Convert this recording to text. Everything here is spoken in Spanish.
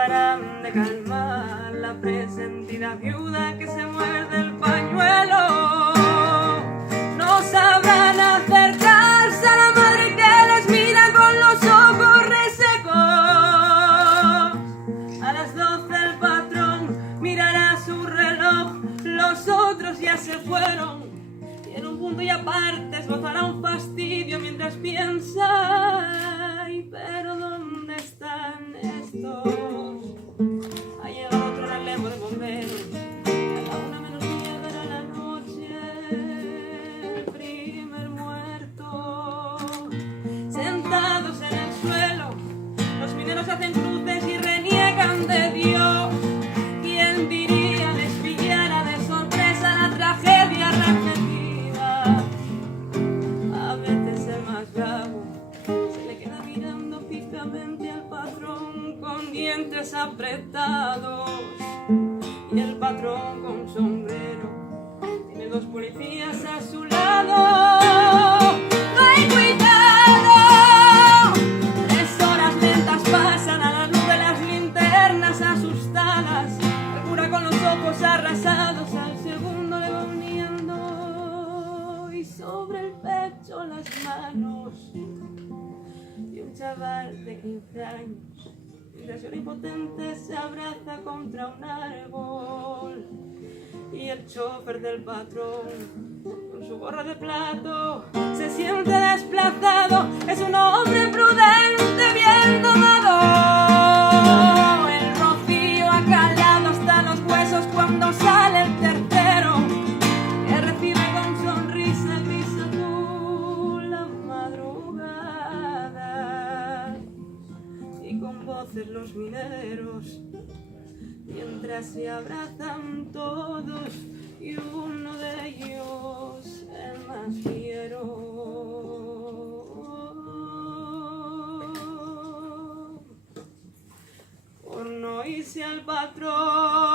tratarán de calmar la presentida viuda que se muerde el pañuelo. No sabrán acercarse a la madre que les mira con los ojos resecos. A las 12 el patrón mirará su reloj, los otros ya se fueron. Y en un punto y aparte esbozará un fastidio mientras piensa: ay, pero ¿dónde están estos? Ha llegado otro relevo de bomberos. A la 1:10 de la noche, el primer muerto. Sentados en el suelo, los mineros hacen cruces y reniegan de Dios. ¿Quién diría les pillara de sorpresa la tragedia repetida? A veces el más bravo se le queda mirando fijamente al patrón con dientes apretados. Y el patrón con sombrero tiene 2 policías a su lado. ¡No hay cuidado! 3 horas lentas pasan, a la nube las linternas asustadas. El cura con los ojos arrasados al segundo le va uniendo. Y sobre el pecho las manos y un chaval de 15 años, mientras llora impotente, se abraza contra un árbol. Y el chofer del patrón, con su gorra de plato, se siente desplazado. Es un hombre prudente, bien domado. El rocío ha calado hasta los huesos cuando sale el tercero, que recibe con sonrisa gris azul la madrugada. Y con voces los mineros, mientras se abrazan todos, y uno de ellos, el más fiero, por no irse al patrón.